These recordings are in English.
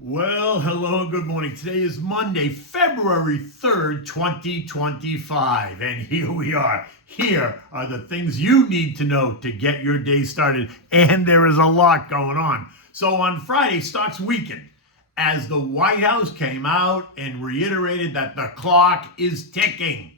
Well, hello and good morning. Today is Monday, February 3rd, 2025. And here we are. Here are the things you need to know to get your day started. And there is a lot going on. So on Friday, stocks weakened as the White House came out and reiterated that the clock is ticking.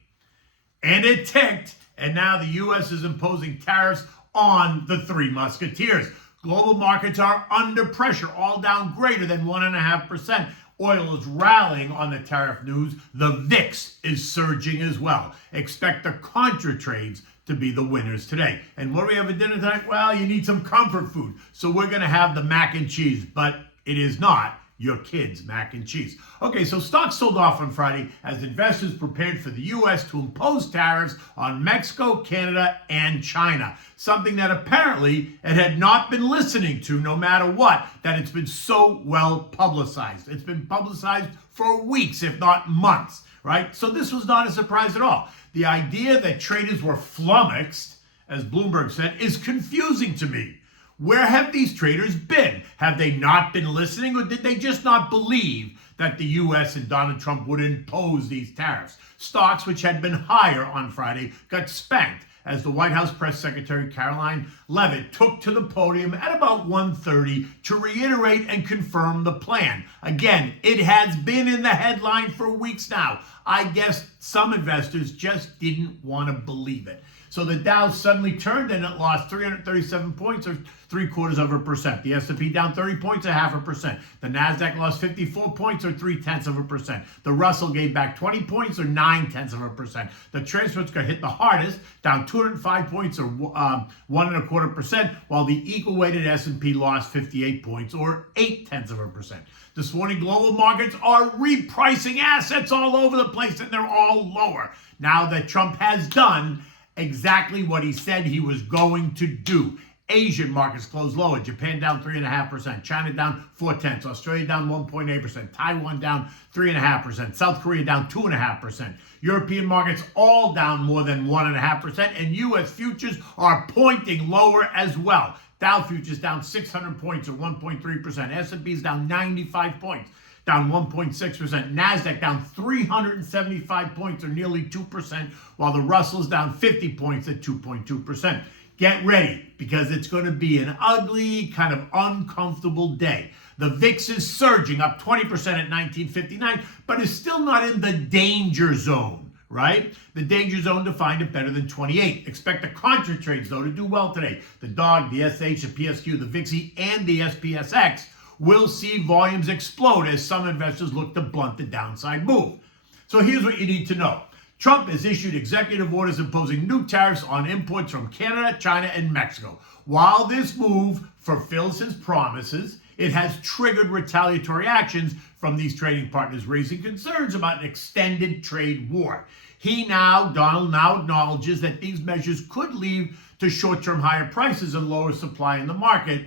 And it ticked. And now the U.S. is imposing tariffs on the three Musketeers. Global markets are under pressure, all down greater than 1.5%. Oil is rallying on the tariff news. The VIX is surging as well. Expect the contra trades to be the winners today. And what do we have for dinner tonight? Well, you need some comfort food. So we're going to have the mac and cheese, but it is not your kids' mac and cheese. Okay, so stocks sold off on Friday as investors prepared for the U.S. to impose tariffs on Mexico, Canada, and China. Something that apparently it had not been listening to no matter what, that it's been so well publicized. It's been publicized for weeks, if not months, right? So this was not a surprise at all. The idea that traders were flummoxed, as Bloomberg said, is confusing to me. Where have these traders been? Have they not been listening, or did they just not believe that the U.S. and Donald Trump would impose these tariffs? Stocks, which had been higher on Friday, got spanked as the White House Press Secretary Caroline Leavitt took to the podium at about 1:30 to reiterate and confirm the plan. Again, it has been in the headline for weeks now. I guess some investors just didn't want to believe it. So the Dow suddenly turned and it lost 337 points or 0.75%. The S&P down 30 points, 0.5%. The Nasdaq lost 54 points or 0.3%. The Russell gave back 20 points or 0.9%. The transfers got hit the hardest, down 205 points or 1.25%, while the equal-weighted S&P lost 58 points or 0.8%. This morning, global markets are repricing assets all over the place, and they're all lower now that Trump has done exactly what he said he was going to do. Asian markets closed lower. Japan down 3.5%. China down 0.4%. Australia down 1.8%. Taiwan down 3.5%. South Korea down 2.5%. European markets all down more than 1.5%. And U.S. futures are pointing lower as well. Dow futures down 600 points or 1.3%. S&P is down 95 points, down 1.6%. Nasdaq down 375 points or nearly 2%, while the Russell is down 50 points at 2.2%. Get ready, because it's going to be an ugly, kind of uncomfortable day. The VIX is surging up 20% at 1959, but is still not in the danger zone, right? The danger zone defined it better than 28. Expect the contra trades, though, to do well today. The DOG, the SH, the PSQ, the VIXY, and the SPSX will see volumes explode as some investors look to blunt the downside move. So here's what you need to know. Trump has issued executive orders imposing new tariffs on imports from Canada, China, and Mexico. While this move fulfills his promises, it has triggered retaliatory actions from these trading partners, raising concerns about an extended trade war. Donald now acknowledges that these measures could lead to short-term higher prices and lower supply in the market,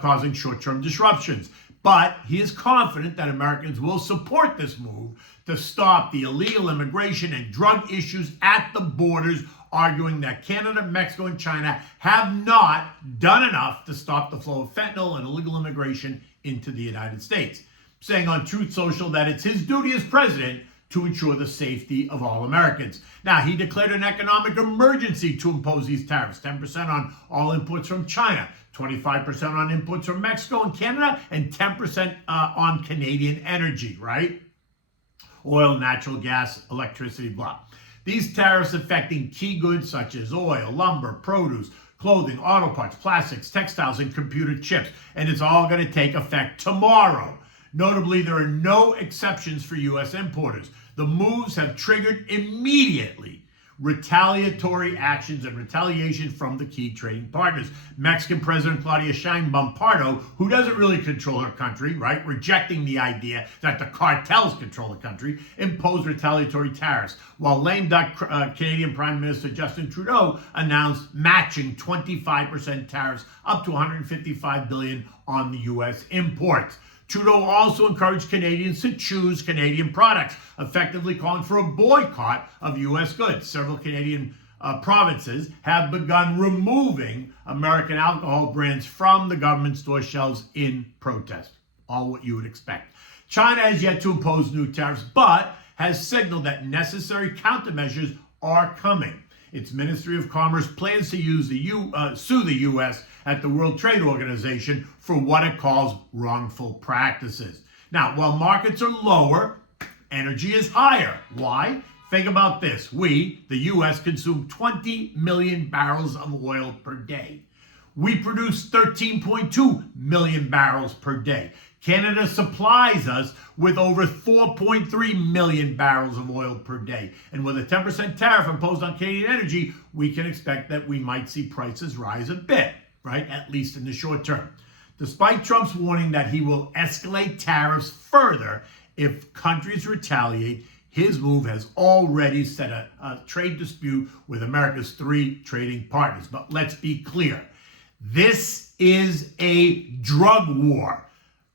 causing short-term disruptions. But he is confident that Americans will support this move to stop the illegal immigration and drug issues at the borders, arguing that Canada, Mexico, and China have not done enough to stop the flow of fentanyl and illegal immigration into the United States, saying on Truth Social that it's his duty as president to ensure the safety of all Americans. Now, he declared an economic emergency to impose these tariffs, 10% on all imports from China, 25% on imports from Mexico and Canada, and 10% on Canadian energy, right? Oil, natural gas, electricity, blah. These tariffs affecting key goods such as oil, lumber, produce, clothing, auto parts, plastics, textiles, and computer chips. And it's all going to take effect tomorrow. Notably, there are no exceptions for U.S. importers. The moves have triggered immediately retaliatory actions and retaliation from the key trading partners. Mexican President Claudia Sheinbaum Pardo, who doesn't really control her country, right, rejecting the idea that the cartels control the country, imposed retaliatory tariffs, while lame duck Canadian Prime Minister Justin Trudeau announced matching 25% tariffs up to $155 billion on the U.S. imports. Trudeau also encouraged Canadians to choose Canadian products, effectively calling for a boycott of U.S. goods. Several Canadian provinces have begun removing American alcohol brands from the government store shelves in protest. all what you would expect. China has yet to impose new tariffs, but has signaled that necessary countermeasures are coming. Its Ministry of Commerce plans to sue the U.S. at the World Trade Organization for what it calls wrongful practices. Now, while markets are lower, energy is higher. Why? Think about this. We, the U.S., consume 20 million barrels of oil per day. We produce 13.2 million barrels per day. Canada supplies us with over 4.3 million barrels of oil per day. And with a 10% tariff imposed on Canadian energy, we can expect that we might see prices rise a bit, right? At least in the short term. Despite Trump's warning that he will escalate tariffs further if countries retaliate, his move has already set a trade dispute with America's 3 trading partners. But let's be clear. This is a drug war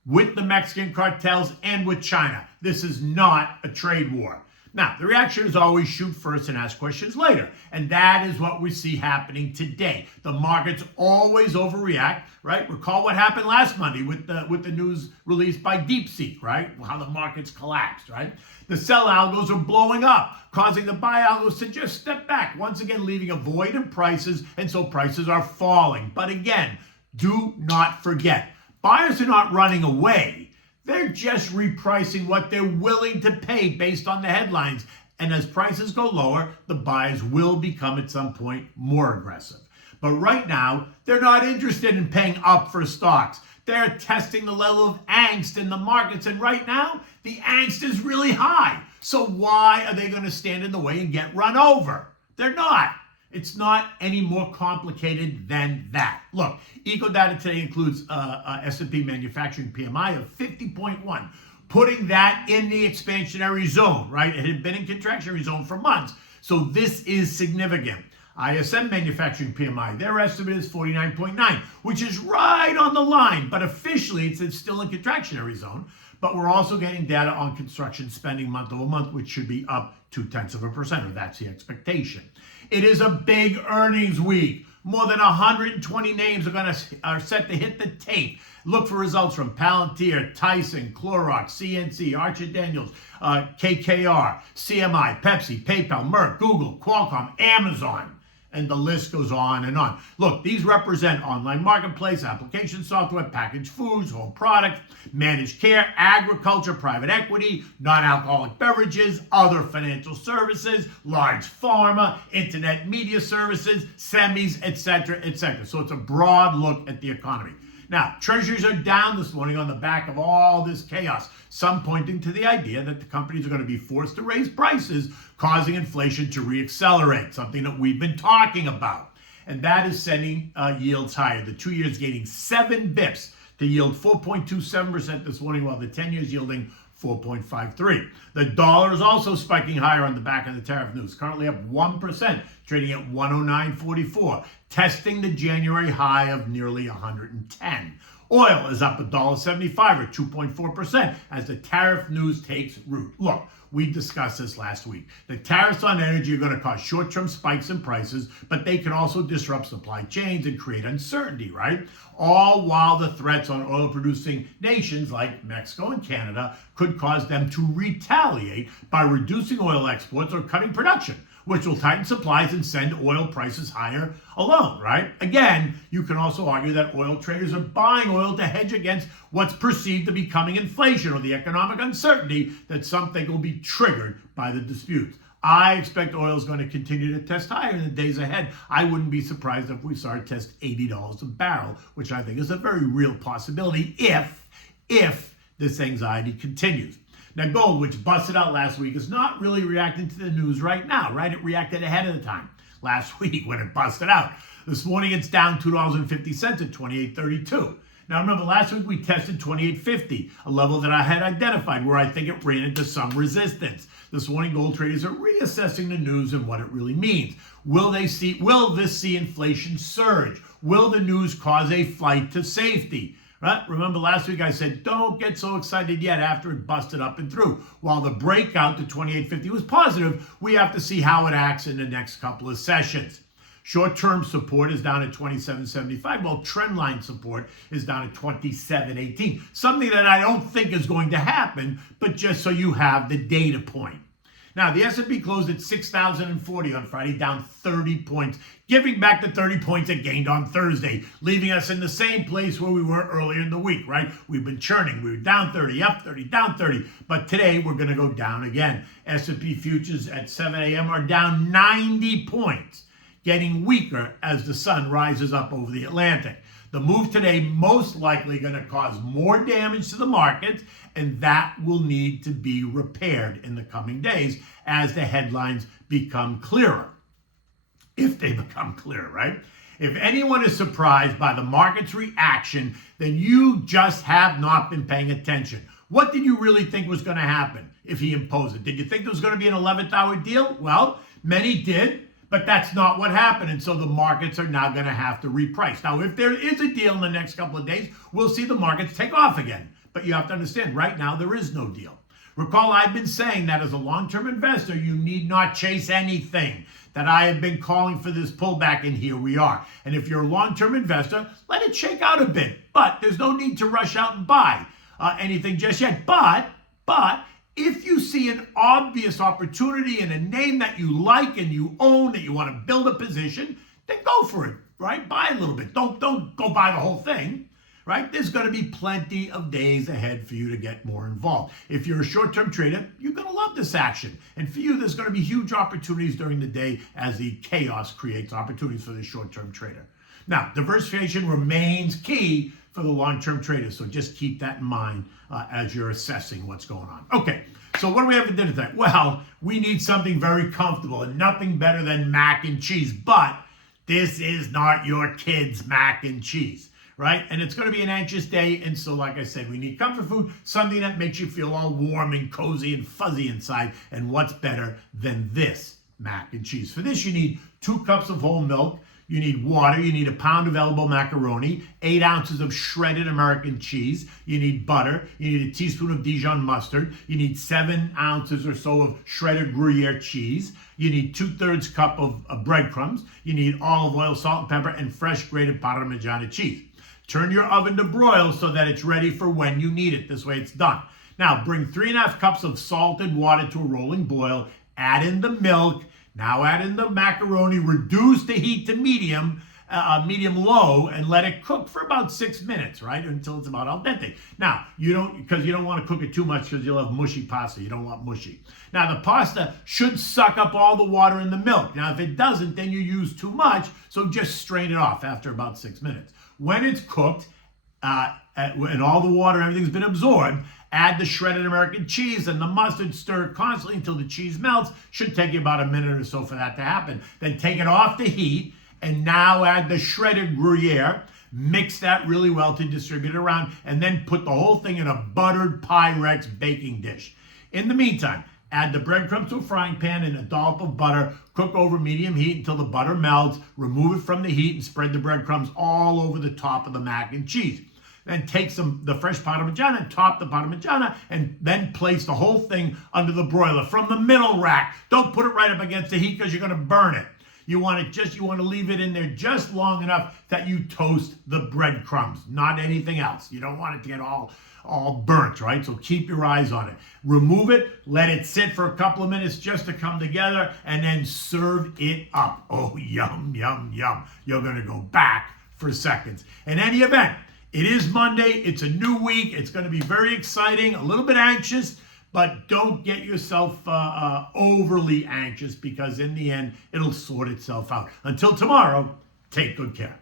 with the Mexican cartels and with China. This is not a trade war. Now, the reaction is always shoot first and ask questions later. And that is what we see happening today. The markets always overreact, right? Recall what happened last Monday with the news released by DeepSeek, right? How the markets collapsed, right? The sell algos are blowing up, causing the buy algos to just step back, once again leaving a void in prices, and so prices are falling. But again, do not forget, buyers are not running away. They're just repricing what they're willing to pay based on the headlines. And as prices go lower, the buyers will become at some point more aggressive. But right now, they're not interested in paying up for stocks. They're testing the level of angst in the markets. And right now, the angst is really high. So why are they going to stand in the way and get run over? They're not. It's not any more complicated than that. Look, EcoData today includes S&P manufacturing PMI of 50.1, putting that in the expansionary zone, right? It had been in contractionary zone for months. So this is significant. ISM manufacturing PMI, their estimate is 49.9, which is right on the line, but officially it's still in contractionary zone. But we're also getting data on construction spending month over month, which should be up 0.2%, or that's the expectation. It is a big earnings week. More than 120 names are set to hit the tape. Look for results from Palantir, Tyson, Clorox, CNC, Archer Daniels, KKR, CMI, Pepsi, PayPal, Merck, Google, Qualcomm, Amazon. And the list goes on and on. Look, these represent online marketplace, application software, packaged foods, home products, managed care, agriculture, private equity, non-alcoholic beverages, other financial services, large pharma, internet media services, semis, etc., etc. So it's a broad look at the economy. Now, treasuries are down this morning on the back of all this chaos, some pointing to the idea that the companies are going to be forced to raise prices, causing inflation to reaccelerate, something that we've been talking about. And that is sending yields higher. The 2 years gaining 7 bips to yield 4.27% this morning, while the 10 years yielding 4.53. The dollar is also spiking higher on the back of the tariff news, currently up 1%, trading at 109.44, testing the January high of nearly 110. Oil is up $1.75 or 2.4% as the tariff news takes root. Look, we discussed this last week. The tariffs on energy are going to cause short-term spikes in prices, but they can also disrupt supply chains and create uncertainty, right? All while the threats on oil-producing nations like Mexico and Canada could cause them to retaliate by reducing oil exports or cutting production, which will tighten supplies and send oil prices higher alone, right? Again, you can also argue that oil traders are buying oil to hedge against what's perceived to be coming inflation or the economic uncertainty that some think will be triggered by the disputes. I expect oil is going to continue to test higher in the days ahead. I wouldn't be surprised if we saw it test $80 a barrel, which I think is a very real possibility if this anxiety continues. Now, gold, which busted out last week, is not really reacting to the news right now, right? It reacted ahead of the time last week when it busted out. This morning, it's down $2.50 at 28.32. Now, remember, last week we tested 28.50, a level that I had identified where I think it ran into some resistance. This morning, gold traders are reassessing the news and what it really means. Will this see inflation surge? Will the news cause a flight to safety? Right? Remember last week I said, don't get so excited yet after it busted up and through. While the breakout to 28.50 was positive, we have to see how it acts in the next couple of sessions. Short-term support is down at 27.75, while trendline support is down at 27.18. Something that I don't think is going to happen, but just so you have the data point. Now, the S&P closed at 6,040 on Friday, down 30 points, giving back the 30 points it gained on Thursday, leaving us in the same place where we were earlier in the week, right? We've been churning. We were down 30, up 30, down 30. But today, we're going to go down again. S&P futures at 7 a.m. are down 90 points, getting weaker as the sun rises up over the Atlantic. The move today most likely going to cause more damage to the markets, and that will need to be repaired in the coming days as the headlines become clearer. If they become clear, right? If anyone is surprised by the market's reaction, then you just have not been paying attention. What did you really think was going to happen if he imposed it? Did you think there was going to be an 11th hour deal? Well, many did. But that's not what happened, and so the markets are now going to have to reprice. Now, if there is a deal in the next couple of days, we'll see the markets take off again. But you have to understand, right now, there is no deal. Recall, I've been saying that as a long-term investor, you need not chase anything, that I have been calling for this pullback, and here we are. And if you're a long-term investor, let it shake out a bit. But there's no need to rush out and buy anything just yet. But if you see an obvious opportunity in a name that you like and you own, that you want to build a position, then go for it, right? Buy a little bit. Don't go buy the whole thing, right? There's going to be plenty of days ahead for you to get more involved. If you're a short-term trader, you're going to love this action. And for you, there's going to be huge opportunities during the day as the chaos creates opportunities for the short-term trader. Now, diversification remains key for the long-term traders, so just keep that in mind as you're assessing what's going on. Okay, so what do we have for dinner tonight? Well, we need something very comfortable and nothing better than mac and cheese, but this is not your kids' mac and cheese, right? And it's going to be an anxious day, and so like I said, we need comfort food, something that makes you feel all warm and cozy and fuzzy inside, and what's better than this mac and cheese? For this, you need 2 cups of whole milk, you need water, you need a pound of elbow macaroni, 8 ounces of shredded American cheese, you need butter, you need a teaspoon of Dijon mustard, you need 7 ounces or so of shredded Gruyere cheese, you need 2/3 cup of breadcrumbs, you need olive oil, salt and pepper, and fresh grated Parmigiana cheese. Turn your oven to broil so that it's ready for when you need it. This way it's done. Now bring 3.5 cups of salted water to a rolling boil, add in the milk, now add in the macaroni, reduce the heat to medium low, and let it cook for about 6 minutes, right? Until it's about al dente. Now, you don't want to cook it too much because you'll have mushy pasta. You don't want mushy. Now, the pasta should suck up all the water in the milk. Now, if it doesn't, then you use too much, so just strain it off after about 6 minutes. When it's cooked, and all the water, everything's been absorbed, add the shredded American cheese and the mustard, stir it constantly until the cheese melts. Should take you about a minute or so for that to happen. Then take it off the heat and now add the shredded Gruyere. Mix that really well to distribute it around, and then put the whole thing in a buttered Pyrex baking dish. In the meantime, add the breadcrumbs to a frying pan and a dollop of butter. Cook over medium heat until the butter melts. Remove it from the heat and spread the breadcrumbs all over the top of the mac and cheese. Then take the fresh Parmigiana and top the Parmigiana, and then place the whole thing under the broiler from the middle rack. Don't put it right up against the heat because you're going to burn it. You want to leave it in there just long enough that you toast the breadcrumbs, not anything else. You don't want it to get all burnt, right? So keep your eyes on it. Remove it, let it sit for a couple of minutes just to come together, and then serve it up. Oh, yum, yum, yum. You're going to go back for seconds. In any event, it is Monday. It's a new week. It's going to be very exciting, a little bit anxious, but don't get yourself overly anxious because in the end, it'll sort itself out. Until tomorrow, take good care.